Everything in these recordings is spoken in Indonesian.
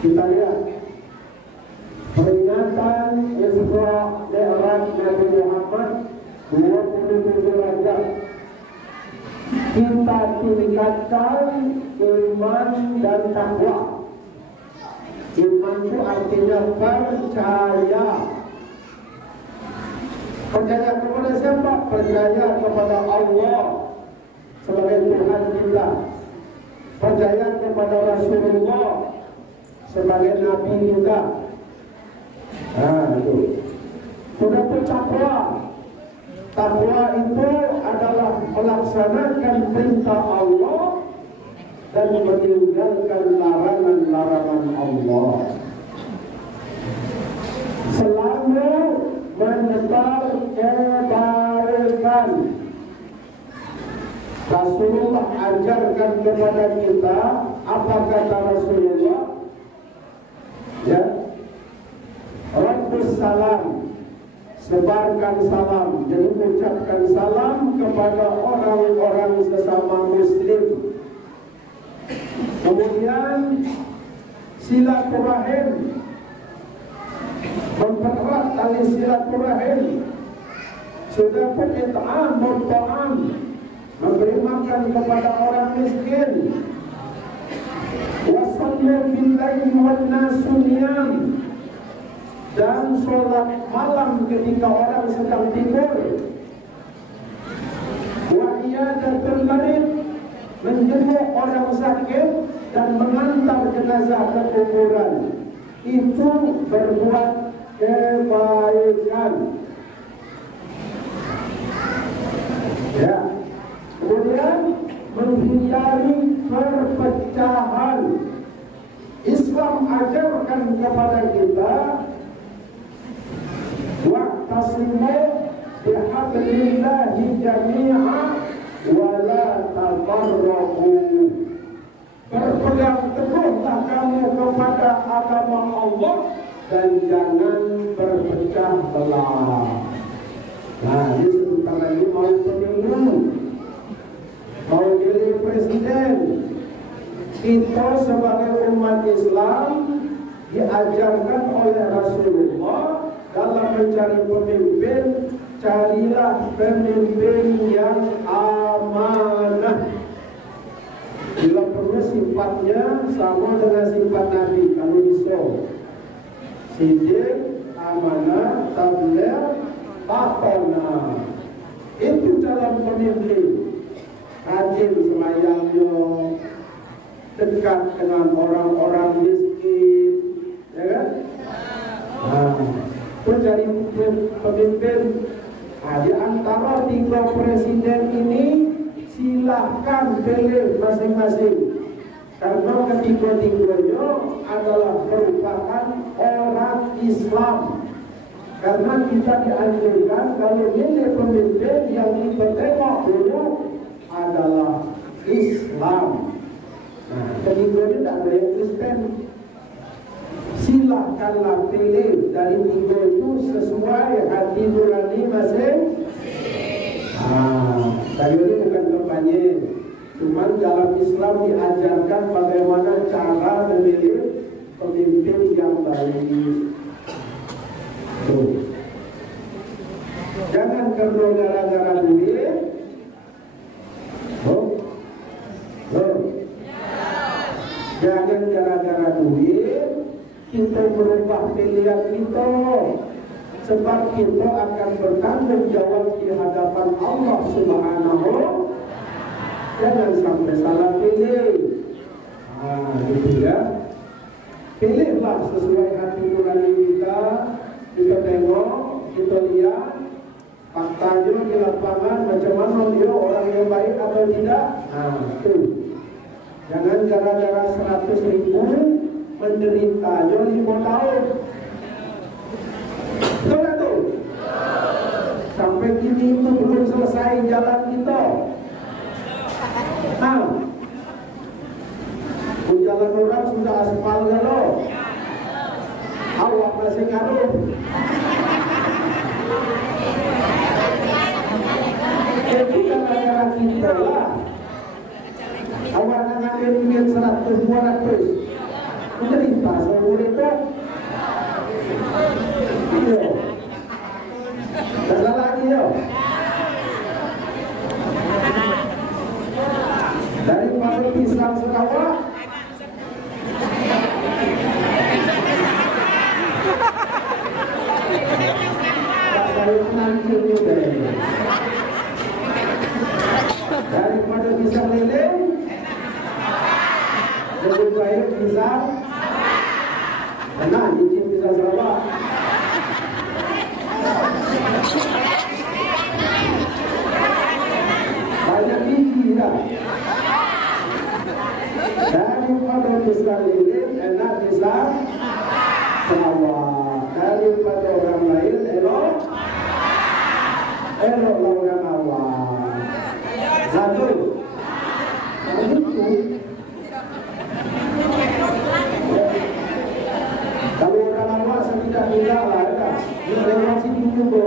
Kita lihat peringatan Isra Mi'raj Nabi Muhammad 27 Rajab. Kita tingkatkan iman dan takwa. Iman itu artinya percaya. Percaya kepada siapa? Percaya kepada Allah sebagai Tuhan kita. Percaya kepada Rasulullah sebagai Nabi kita. Nah, itu. Sudah bertakwa. Takwa itu adalah melaksanakan perintah Allah dan meninggalkan larangan-larangan Allah. Selalu menyebar kebaikan. Rasulullah ajarkan kepada kita, apa kata Rasulullah? Ya, Rabbus salam, sebarkan salam. Jadi ucapkan salam kepada orang-orang sesama Muslim. Kemudian silaturahim, mempererat tali silaturahim. Sudah pun it'am mutta'am, memberi makan kepada orang miskin. Wasallu billahi wan nasu niyam, dan sholat malam ketika orang sedang tidur. Wa iyadatul marid, menjenguk orang sakit dan mengantar jenazah ke kuburan. Itu berbuat kebaikan. Ya. Kemudian menghindari perpecahan. Islam ajarkan kepada kita wa'tasimu bihablillahi jami'a wa la tafarraqu. Berpegang teguhlah kamu kepada agama Allah dan jangan berpecah belah. Nah, ini sebentar lagi mau pemilu, mau pilih presiden. Kita sebagai umat Islam diajarkan oleh Rasulullah dalam mencari pemimpin, carilah pemimpin yang amanah. Bila perlu sifatnya sama dengan sifat Nabi, kalau bisa sidik, amanah, tabligh, amanah. Itu calon pemimpin. Rajin semayangnya, dekat dengan orang-orang miskin, ya kan? Nah, mencari pemimpin. Nah, di antara 3 presiden ini silahkan pilih masing-masing, karena ketiga-tiganya adalah merupakan orang Islam. Karena kita dianjurkan kalau milih pemimpin yang kita tengok dulu adalah Islam. Nah, ketiganya tidak ada yang Kristen. Silahkanlah pilih dari 3 itu sesuai hati nurani masing. Tadi ini bukan kampanye, cuman dalam Islam diajarkan bagaimana cara memilih pemimpin yang baik. Tuh. Jangan karena gara-gara duit. Jangan gara-gara duit kita berubah pilihan kita. Sebab kita akan bertanggung jawab di hadapan Allah Subhanahu. Jangan sampai salah pilih. Gitu ya. Pilihlah sesuai hati nurani kita. Kita tengok, kita lihat faktanya di lapangan macam mana dia orang yang baik atau tidak. Itu. Jangan gara-gara 100.000 menderita 5 tahun. Betul itu? Sampai kini itu belum selesai jalan kita. Jalan orang sudah aspal kalau awak masih ngaruh. Jadi gara-gara kita lah awak ngambil duit 100-200 menderita. Iya. Salah lagi ya. Daripada pisang sekawak. Saya nanti juga. Daripada pisang lele, lebih baik pisang. Karena izin pisang Sarawak. Banyak biji ya. Daripada pisang lele, enak pisang Sarawak. Daripada orang lain, elok orang awam. Satu. Kalau orang awam saya tidak lah, dia masih dulu.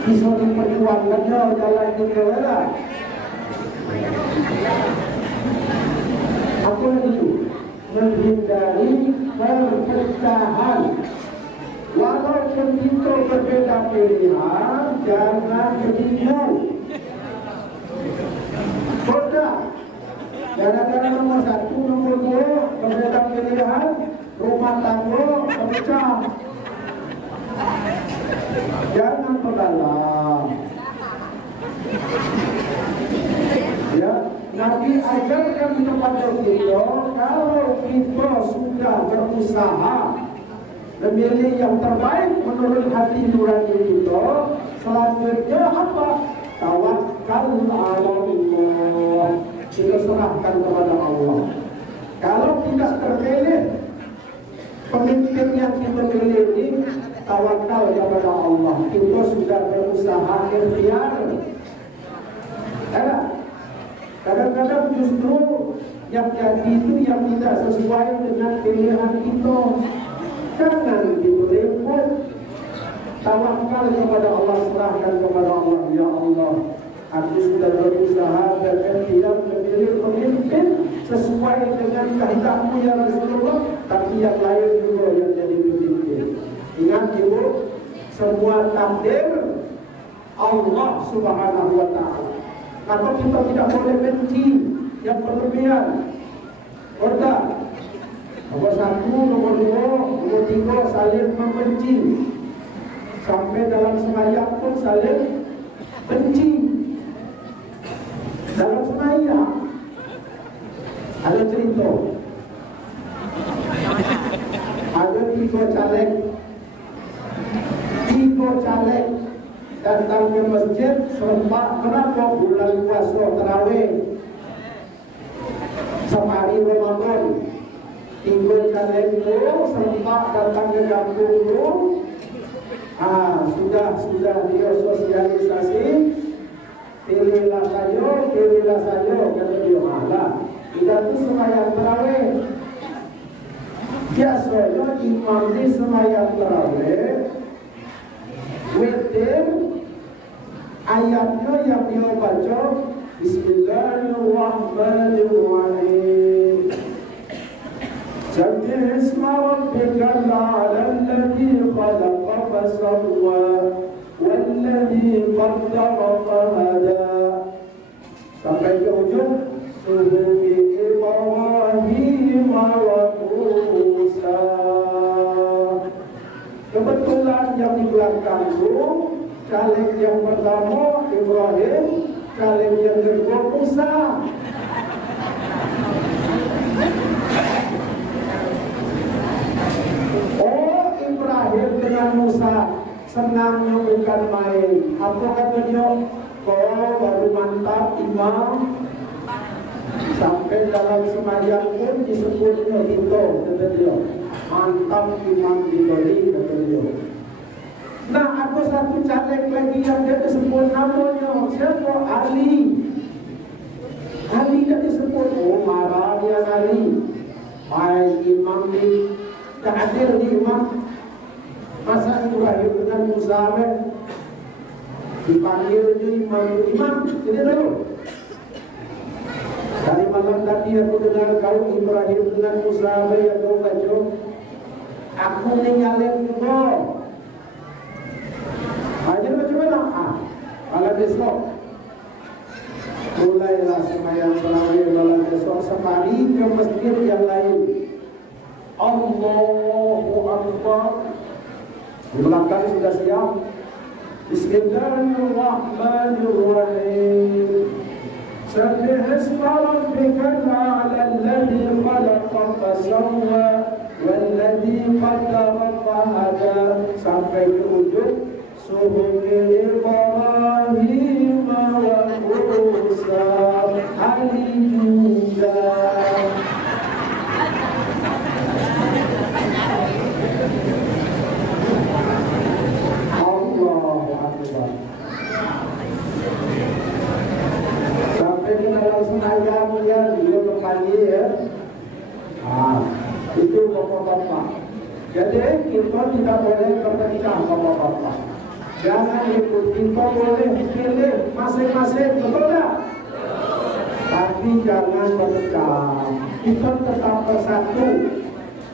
Bisa diperjuangkan jalan itu lah. Apa itu? Menghindari perpecahan. Walaupun kita berbeda pilihan, jangan kebingungan. Sudah, gara-gara nomor 1, nomor 2 berbeda pilihan, rumah tangga pecah. Jangan pegalah. Ya, Nabi ajarkan kepada kita, kalau kita sudah berusaha memilih yang terbaik menurut hati nurani kita, selanjutnya apa? Tawakal ala Allah. Kita serahkan kepada Allah. Kalau tidak terpilih pemimpin yang kita pilih ini, tawakal kepada Allah. Kita sudah berusaha ikhtiar. Kadang-kadang justru yang jadi itu yang tidak sesuai dengan pilihan kita. Jangan diberikut. Tawakal kepada Allah, serahkan kepada Allah. Ya Allah, aku sudah berusaha dan tidak memilih pemimpin sesuai dengan kehendakmu ya Rasulullah, tapi yang lain juga yang jadi pemimpin. Ingat ibu, semua takdir Allah Subhanahu wa Ta'ala. Maka kita tidak boleh benci yang berlebihan. Order. Nomor 1, nomor 2, nomor 3 saling membenci. Sampai dalam sembahyang pun saling benci. Dalam sembahyang ada cerita. Ada 3 caleg. 3 caleg datang ke masjid serempak kenapa bulan puasa tarawih sehari Ramadan. 3 caleg itu serempak datang ke kampung itu. Sudah dia sosialisasi, pilihlah saja kata dia. Tidak tu sembahyang tarawih. Biasanya imam di sembahyang tarawih witir ayatnya yang dia baca Bismillahirrahmanirrahim. Sabbih isma rabbikal a'la alladhi khalaqa fasawwa walladhi qaddara fahada. Sampai ke ujung Suhufi Ibrahim wa Musa. Kebetulan yang di belakang itu caleg yang pertama Ibrahim, caleg yang kedua Musa. Oh, Ibrahim dengan Musa senangnya bukan main. Apa kata dia? Kau baru mantap imam. Sampai dalam sembahyang pun disebutnya itu, kata dia. Mantap imam diberi, kata dia. Nah, ada satu caleg lagi yang dia disebut namanya. Siapa? Ali. Ali dia disebut. Oh, marah dia Ali. Baik imam ni. Tak adil ni imam. Masa Ibrahim dengan Musa dipanggil ni imam. Jadi dulu. Dari malam tadi aku dengar kau Ibrahim dengan Musa yang baca, aku ninggalin kau. Aja macam mana? Malam besok mulailah sembahyang tarawih malam besok sekali ke masjid yang lain. Allahu Akbar. Di belakang sudah siap. Bismillahirrahmanirrahim. Sabbih isma rabbikal a'la alladhi khalaqa fasawwa walladhi qaddara fahada sampai ke ujung suhuf Ibrahim wa Musa al-Huda. Allahu Akbar. Sampai ke dalam senayam ya, dia kembali ya. Itu bapak-bapak. Jadi kita tidak boleh berpecah bapak-bapak. Jangan ikut, kita boleh pilih masing-masing, betul tak? Tapi jangan berpecah. Kita tetap bersatu.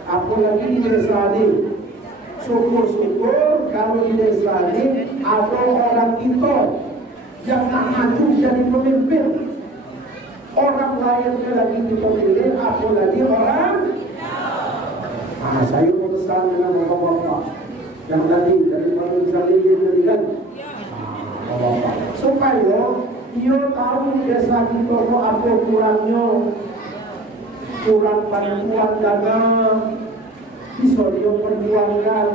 Apalagi di desa ini. Syukur-syukur kalau di desa ini ada orang kita yang nak maju jadi pemimpin. Orang lain lagi kita pilih, apalagi orang. Saya pesan dengan bapak-bapak yang tadi dari Malaysia tadi kan, bapak-bapak supaya dia tahu desa kita tu apa kurangnya, kurang bantuan dana, bisa dia perjuangkan.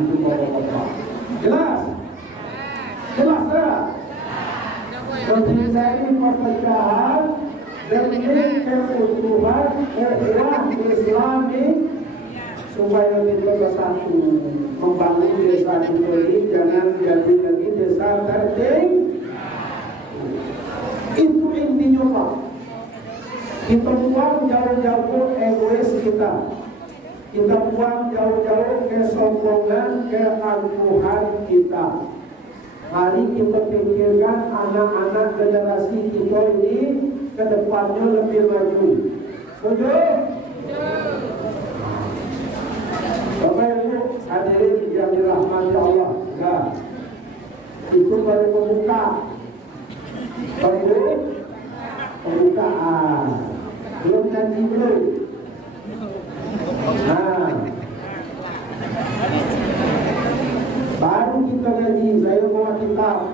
Itu bapak-bapak. Jelas? Jelas tak? Jadi saya perpecahan demi keutuhan umat Islami supaya kita bersatu membangun desa kita ini jangan jadi lagi desa terting. Itu intinya Pak. Kita buang jauh-jauh egois kita. Kita buang jauh-jauh kesombongan, keangkuhan kita. Mari kita pikirkan anak-anak generasi kita ini ke depannya lebih maju. Setuju? Bapak Ibu hadirin yang dirahmati Allah. Nah, itu baru pembuka. Baru pembukaan. Belum nyanyi belum. Nah, baru kita nyanyi. Saya bawa kitab.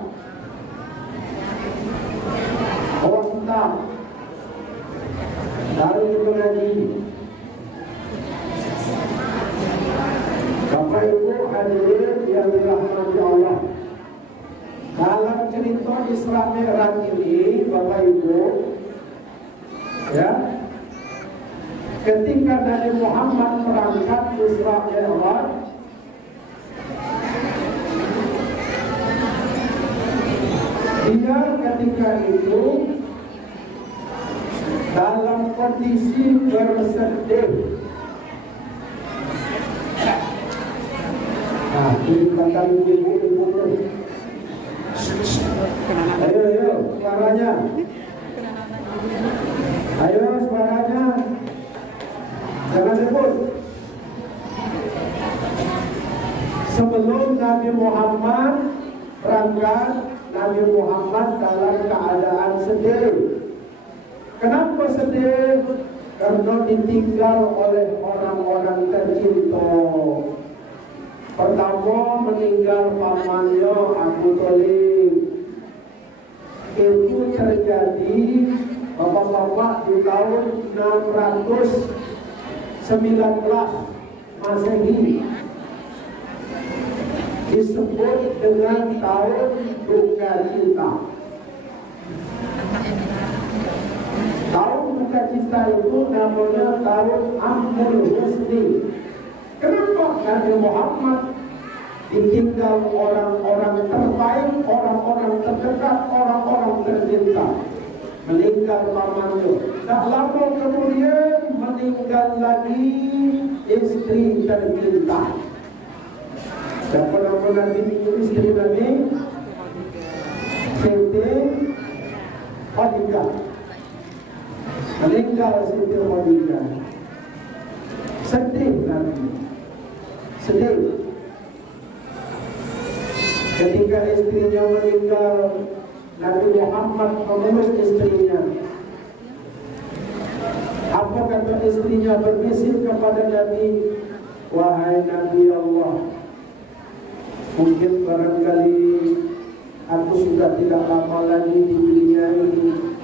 Bawa kitab. Baru kita nyanyi. Bapak Ibu hadirin yang dirahmati Allah. Dalam cerita Isra Mi'raj ini, Bapak Ibu, ya, ketika Nabi Muhammad berangkat Isra Mi'raj, dia ketika itu dalam kondisi bersedih. Nah, ini kata ibu-ibu. Ayo, suaranya. Ayo, suaranya. Jangan sebut. Sebelum Nabi Muhammad berangkat, Nabi Muhammad dalam keadaan sedih. Kenapa sedih? Karena ditinggal oleh orang-orang tercinta. Pertama meninggal pamannya Abu Thalib. Itu terjadi bapak-bapak di tahun 619 Masehi. Disebut dengan tahun duka cita. Tahun duka cita itu namanya tahun Amul Husni. Kenapa Nabi Muhammad ditinggal orang-orang terbaik, orang-orang terdekat, orang-orang tercinta? Meninggal pamannya. Tak lama kemudian meninggal lagi istri tercinta. Siapa nama Nabi istri Nabi? Siti Khadijah. meninggal Siti Khadijah. Sedih Nabi, sedih. Ketika istrinya meninggal, Nabi Muhammad memeluk istrinya. Apa kata istrinya? Berbisik kepada Nabi, wahai Nabi Allah, mungkin barangkali aku sudah tidak lama lagi di dunia ini.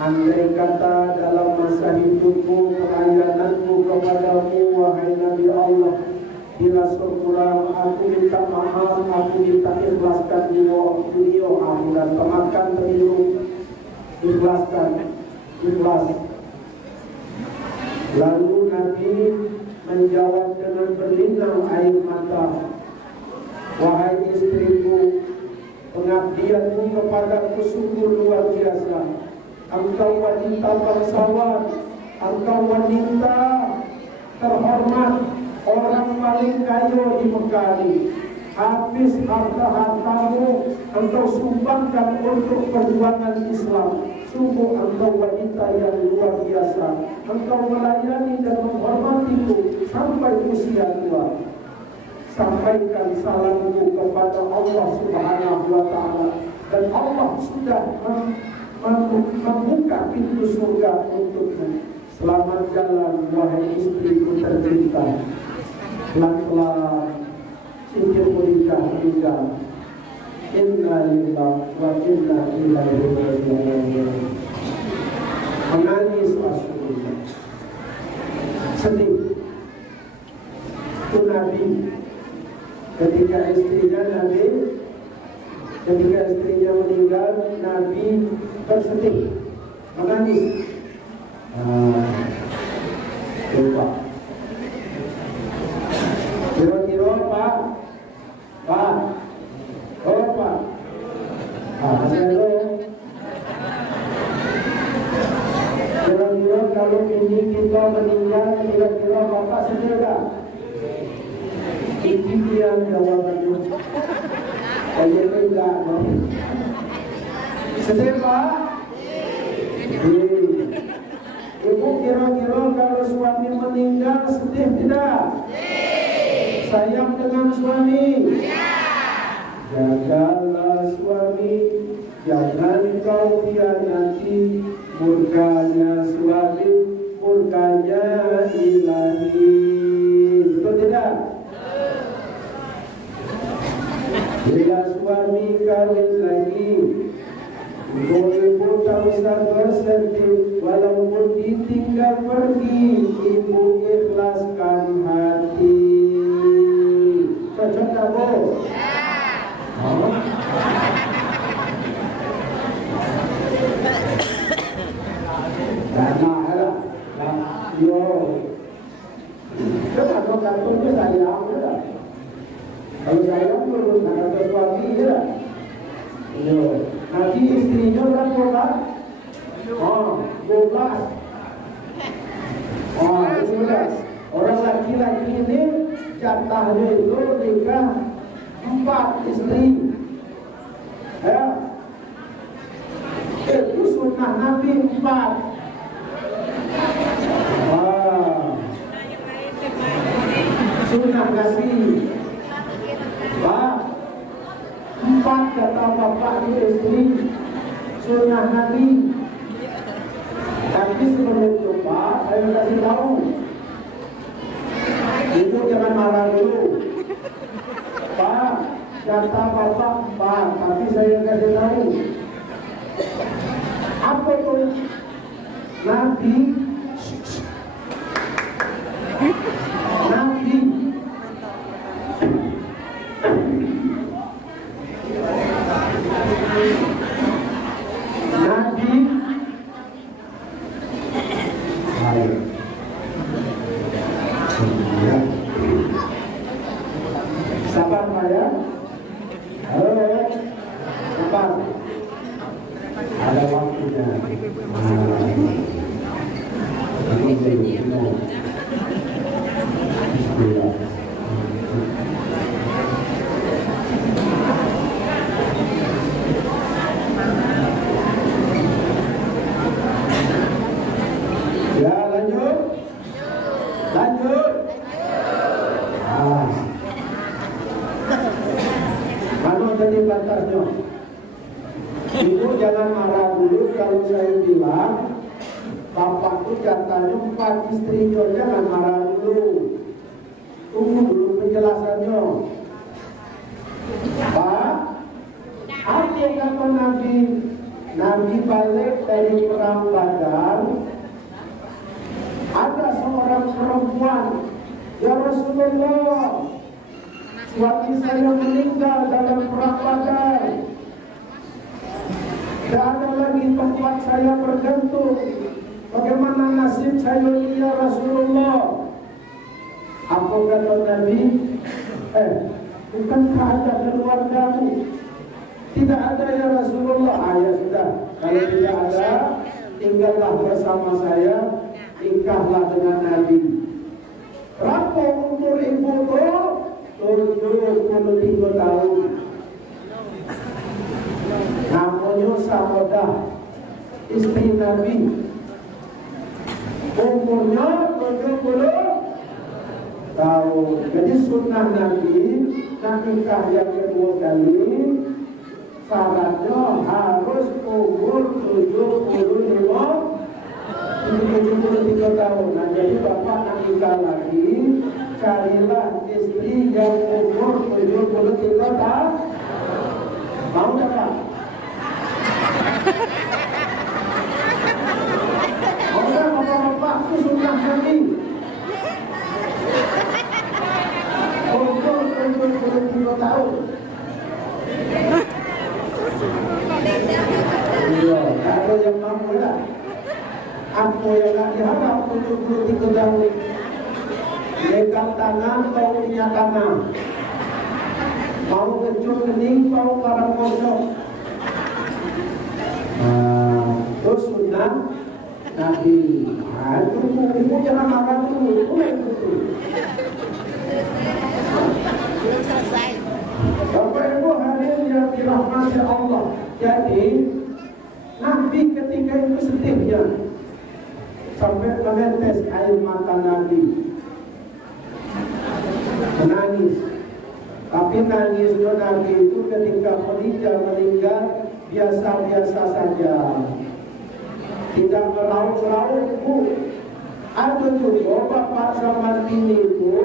Andai kata dalam masa hidupku, pelayananku kepadamu, wahai Nabi Allah, dirasa kurang, aku minta maaf, aku minta ikhlaskan beliau, aku dan temakan beliau, ikhlaskan, ikhlas. Lalu Nabi menjawab dengan berlinang air mata, wahai istriku, pengabdianmu kepadaku sungguh luar biasa. Engkau wanita bangsawan, engkau wanita terhormat, orang paling kaya di Mekah ini. Habis harta-hartamu engkau sumbangkan untuk perjuangan Islam. Sungguh engkau wanita yang luar biasa. Engkau melayani dan menghormatiku sampai usia tua. Sampaikan salamku kepada Allah Subhanahu wa Ta'ala, dan Allah sudah membuka pintu surga untukmu. Selamat jalan wahai istriku tercinta. Pelan-pelan Siti Khadijah meninggal. Inna lillahi wa inna ilaihi raji'un. Menangis Rasulullah, sedih. Itu Nabi ketika istrinya meninggal, Nabi bersedih, menangis. Lupa. Kira-kira Pak, oh Pak, kira-kira kalau ini kita meninggal, kira-kira Bapak sedih tak? Ini dia jawabannya. Kayaknya enggak, sedih Pak? Ibu kira-kira kalau suami meninggal sedih tidak? Sayang dengan suami? Jagalah suami, jangan kau khianati. Murkanya suami, murkanya ilahi. Betul tidak? Bila suami kawin lagi, ibu tak usah bersedih, walaupun ditinggal pergi, ibu ikhlaskan hati. Cocok tak Bu? Yo, kenapa kartunya sayang ya? Kalau sayang lurus dengan suami ya. Yo, nanti istrinya berapa? Oh, 12. Oh, 12. Orang laki-laki ini jatahnya itu nikah 4 istri. Ya. Itu sunnah Nabi 4. Sunnah Nabi. Pak, 4 kata bapak di istri. Sunnah Nabi. Tapi sebelum itu Pak, saya kasih tahu. Ibu jangan marah dulu. Pak, kata bapak 4, tapi saya kasih tahu. Apa itu? Nabi. Nabi. Nabi. Baik. Ya. Sabar Pak ya. Halo. Sabar. Ada waktunya. Lanjut. Mana tadi batasnya? Ibu jangan marah dulu kalau saya bilang bapakku katanya 4 istrinya, jangan marah dulu. Tunggu dulu penjelasannya. Pak, apa kata Nabi? Nabi balik dari perang Badar. Ada seorang perempuan, ya Rasulullah, suami saya meninggal dalam perang Badar. Tidak ada lagi tempat saya bergantung. Bagaimana nasib saya ini ya Rasulullah? Apa kata Nabi? Bukankah ada keluargamu? Tidak ada ya Rasulullah. Ya sudah, kalau tidak ada, tinggallah bersama saya, nikahlah dengan Nabi. Berapa umur ibu itu? 73 tahun. Namanya Saudah, istri Nabi. Umurnya 70 tahun. Jadi sunnah Nabi, nikah yang kedua kali, syaratnya harus umur 73 tahun. Nah, jadi bapak nak nikah lagi, carilah istri yang umur 73 tahun. Mau tak Pak? Mau tak bapak-bapak? Itu sunnah Nabi. Umur 73 tahun. Iya, kalau yang mampu lah. Apa yang nak diharap 73 tahun? Lekat tangan, bau minyak tanah. Mau kecut kening, bau karang kosong. Itu sunnah Nabi. Itu jangan marah dulu. Itu belum selesai. Bapak Ibu hadirin yang dirahmati Allah. Jadi Nabi ketika itu sedihnya sampai menetes air mata Nabi, menangis. Tapi nangisnya Nabi itu ketika Khadijah meninggal biasa-biasa saja, tidak meraung-raung. Ada juga bapak sama bini itu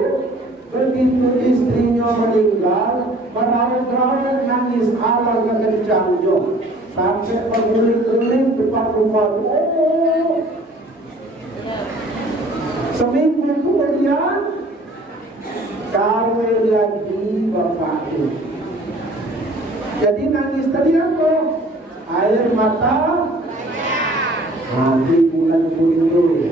begitu istrinya meninggal, meraung-raung nangis alang kekencangnya sampai berguling-guling depan rumah. Seminggu kemudian kawin lagi bapak itu. Jadi nangis tadi apa? Air mata mati bulan puluh.